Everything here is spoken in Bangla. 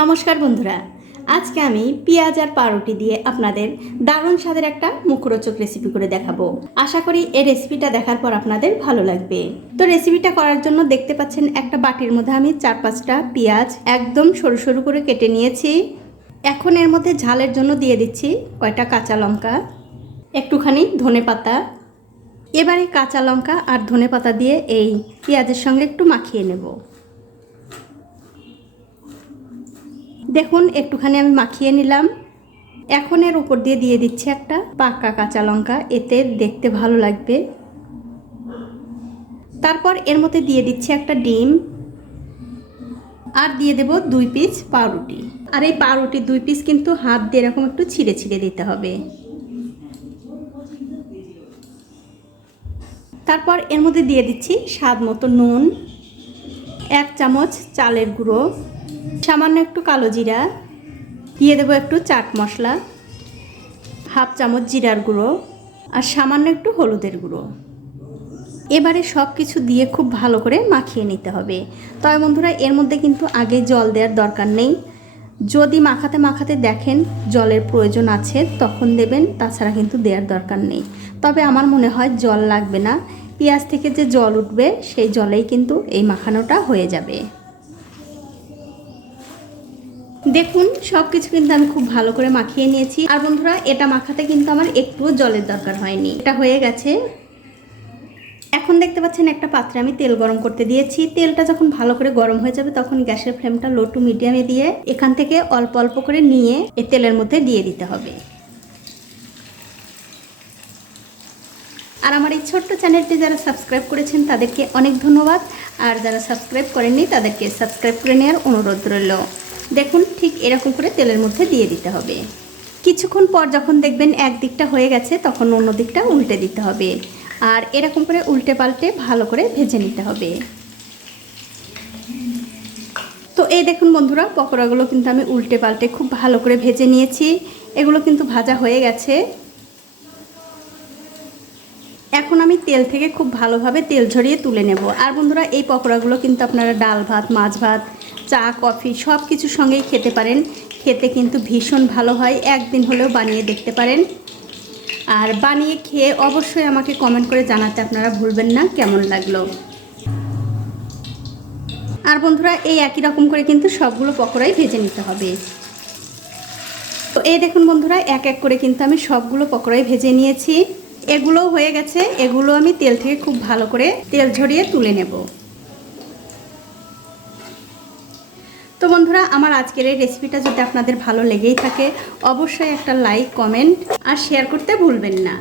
নমস্কার বন্ধুরা। আজকে আমি পেঁয়াজ আর পাউরুটি দিয়ে আপনাদের দারুণ স্বাদের একটা মুখরোচক রেসিপি করে দেখাবো। আশা করি এই রেসিপিটা দেখার পর আপনাদের ভালো লাগবে। তো রেসিপিটা করার জন্য দেখতে পাচ্ছেন একটা বাটির মধ্যে আমি চার পাঁচটা পেঁয়াজ একদম সরু সরু করে কেটে নিয়েছি। এখন এর মধ্যে ঝালের জন্য দিয়ে দিচ্ছি কয়টা কাঁচা লঙ্কা, একটুখানি ধনে পাতা। এবারে কাঁচা লঙ্কা আর ধনে পাতা দিয়ে এই পেঁয়াজের সঙ্গে একটু মাখিয়ে নেব। দেখুন, একটুখানি আমি মাখিয়ে নিলাম। এখন এর উপর দিয়ে দিয়ে দিচ্ছি একটা পাকা কাঁচা লঙ্কা, এতে দেখতে ভালো লাগবে। তারপর এর মধ্যে দিয়ে দিচ্ছি একটা ডিম। আর দিয়ে দেব দুই পিস পাউরুটি। আর এই পাউরুটি দুই পিস কিন্তু হাত দিয়ে এরকম একটু ছিঁড়ে ছিঁড়ে দিতে হবে। তারপর এর মধ্যে দিয়ে দিচ্ছি স্বাদ মতো নুন। এক চামচ চালের গুঁড়ো, সামান্য একটু কালো জিরা, দিয়ে দেবো একটু চাট মশলা, হাফ চামচ জিরার গুঁড়ো আর সামান্য একটু হলুদের গুঁড়ো। এবারে সব কিছু দিয়ে খুব ভালো করে মাখিয়ে নিতে হবে। তবে বন্ধুরা, এর মধ্যে কিন্তু আগে জল দেওয়ার দরকার নেই। যদি মাখাতে মাখাতে দেখেন জলের প্রয়োজন আছে, তখন দেবেন, তাছাড়া কিন্তু দেওয়ার দরকার নেই। তবে আমার মনে হয় জল লাগবে না। পেঁয়াজ থেকে যে জল উঠবে, সেই জলেই কিন্তু এই মাখানোটা হয়ে যাবে। দেখুন সব কিছু কিন্তু আমি খুব ভালো করে মাখিয়ে নিয়েছি। আর বন্ধুরা, এটা মাখাতে কিন্তু আমার একটুও জলের দরকার হয়নি। এটা হয়ে গেছে। এখন দেখতে পাচ্ছেন, একটা পাত্রে আমি তেল গরম করতে দিয়েছি। তেলটা যখন ভালো করে গরম হয়ে যাবে, তখন গ্যাসের ফ্লেমটা লো টু মিডিয়ামে দিয়ে এখান থেকে অল্প অল্প করে নিয়ে এই তেলের মধ্যে দিয়ে দিতে হবে। আর আমার এই ছোট্ট চ্যানেলটি যারা সাবস্ক্রাইব করেছেন, তাদেরকে অনেক ধন্যবাদ। আর যারা সাবস্ক্রাইব করেননি, তাদেরকে সাবস্ক্রাইব করে নেওয়ার অনুরোধ রইল। দেখুন, ঠিক এরকম করে তেলের মধ্যে দিয়ে দিতে হবে। কিছুক্ষণ পর যখন দেখবেন এক দিকটা হয়ে গেছে, তখন অন্য দিকটা উল্টে দিতে হবে। আর এরকম করে উল্টে পাল্টে ভালো করে ভেজে নিতে হবে। তো এই দেখুন বন্ধুরা, পকোড়াগুলো কিন্তু আমি উল্টে পাল্টে খুব ভালো করে ভেজে নিয়েছি। এগুলো কিন্তু ভাজা হয়ে গেছে। এখন আমি তেল থেকে খুব ভালোভাবে তেল ঝরিয়ে তুলে নেব। আর বন্ধুরা, এই পকোড়াগুলো কিন্তু আপনারা ডাল ভাত, মাছ ভাত, চা, কফি সব কিছুর সঙ্গেই খেতে পারেন। খেতে কিন্তু ভীষণ ভালো হয়। একদিন হলেও বানিয়ে দেখতে পারেন। আর বানিয়ে খেয়ে অবশ্যই আমাকে কমেন্ট করে জানাতে আপনারা ভুলবেন না। কেমন লাগল? আর বন্ধুরা, এই একই রকম করে কিন্তু সবগুলো পকোড়াই ভেজে নিতে হবে। তো এই দেখুন বন্ধুরা, এক এক করে কিন্তু আমি সবগুলো পকোড়াই ভেজে নিয়েছি। এগুলোও হয়ে গেছে, এগুলো আমি তেল থেকে খুব ভালো করে তেল ঝরিয়ে তুলে নেব। তো বন্ধুরা, আমার আজকের এই রেসিপিটা যদি আপনাদের ভালো লেগেই থাকে, অবশ্যই একটা লাইক, কমেন্ট আর শেয়ার করতে ভুলবেন না।